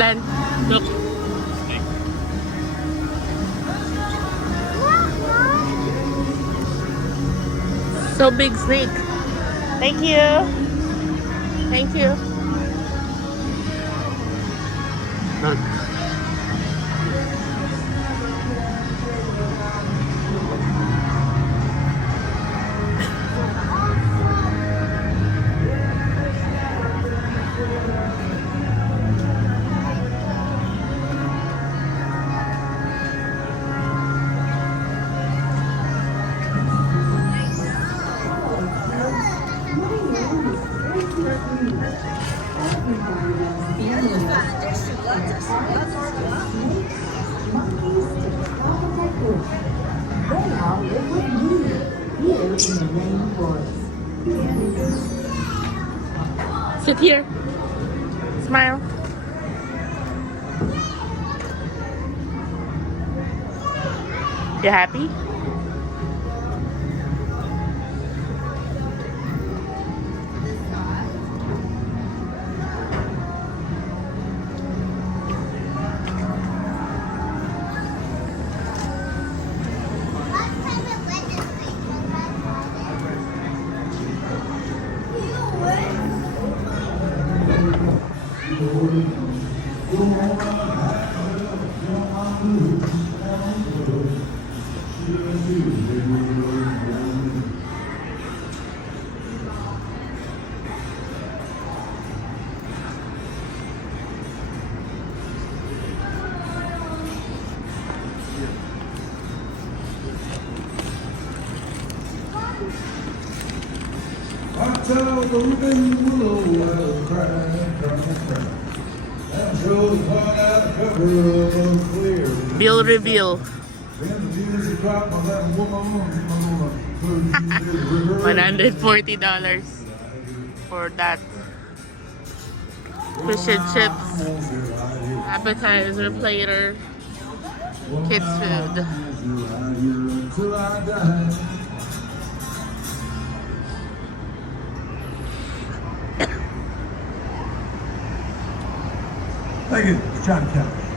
Len, look. So big snake. Thank you. Thank you. Look. Sit here. Smile. You happy? I tell the weeping willow I'll cry, cry, cry. And show the part out of cover clear. Bill reveal. When the music dropped on that woman, $140 for that fish and chips, appetizer, plater, kids food. Till I die. Thank you, John Kelly.